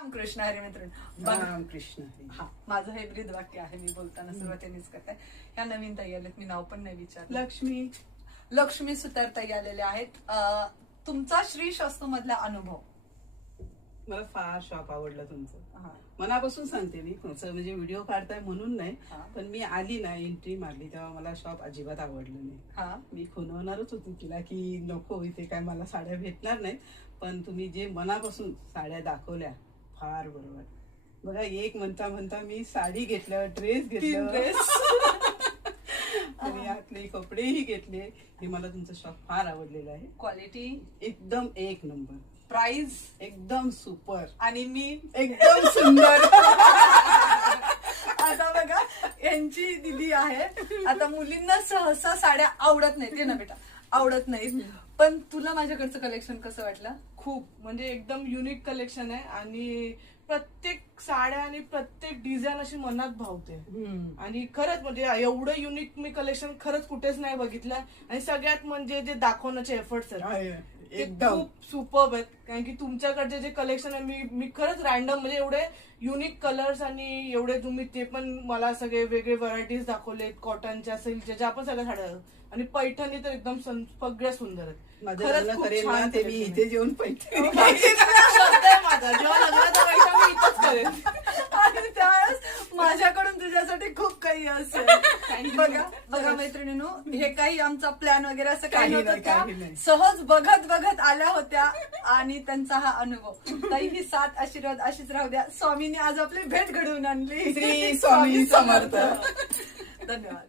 कृष्ण हरी मित्रांनो, राम कृष्ण हरी. हा माझं हे ब्रीद वाक्य आहे. मी बोलताना सुरुवातीनेच करते. ह्या नवीन ताई आलेत, मी नाव पण नाही विचारलं. लक्ष्मी सुतार ताई आलेल्या आहेत. तुमचा श्री शास्त्र मधला अनुभव. मला फार शॉप आवडला तुमचं. हा. मनापासून सांगते मी, तुमचं म्हणजे व्हिडिओ काढताय म्हणून नाही, हा. पण मी आली ना, एंट्री मारली तेव्हा मला शॉप अजिबात आवडलं नाही. हा. मी खुनवणारच होती तिला की नको, इथे काय मला साड्या भेटणार नाही, पण तुम्ही जे मनापासून साड्या दाखवल्या फार बरोबर. बघा, एक म्हणता म्हणता मी साडी घेतल्यावर ड्रेस घेतला आणि आतले कपडेही घेतले. हे मला तुमचं शॉप फार आवडलेलं आहे. क्वालिटी एकदम एक नंबर, प्राइस एकदम सुपर आणि मी एकदम सुंदर. आता बघा, यांची दिदी आहे. आता मुलींना सहसा साड्या आवडत नाहीत, ये ना बेटा, आवडत नाहीत. पण तुला माझ्याकडचं कलेक्शन कसं वाटलं? खूप म्हणजे एकदम युनिक कलेक्शन आहे आणि प्रत्येक साड्या आणि प्रत्येक डिझाईन अशी मनात भावते. आणि खरंच म्हणजे एवढं युनिक मी कलेक्शन खरंच कुठेच नाही बघितलं. आणि सगळ्यात म्हणजे जे दाखवण्याचे एफर्ट्स आहेत ते एकदम खूप सुपर्ब आहेत. कारण की तुमच्याकडचे जे कलेक्शन आहे, मी खरंच रॅन्डम म्हणजे एवढे युनिक कलर्स आणि एवढे तुम्ही ते पण मला सगळे वेगळे व्हरायटीज दाखवलेत. कॉटनच्या, सिल्कच्या, ज्या पण सगळ्या साड्या, आणि पैठणी तर एकदम सगळ्या सुंदर आहेत. माझं खरंच लग्न खूप करेल छान ना ते मी collection इथे आहे. जेवून पैठणी शब्द आहे माझा, जेव्हा लग्नाचा पैठा मी इथंच करेन. आणि त्यावेळेस माझ्याकडून तुझ्यासाठी खूप काही असेल. बघा मैत्रिणींनो, हे काही आमचा प्लॅन वगैरे असं काही काही नव्हतं. नाही, काही त्या नाही. सहज बघत आल्या होत्या आणि त्यांचा हा अनुभव. ताई, ही साथ आशीर्वाद अशीच राहू द्या. स्वामींनी आज आपली भेट घडवून आणली. श्री स्वामी समर्थ. धन्यवाद.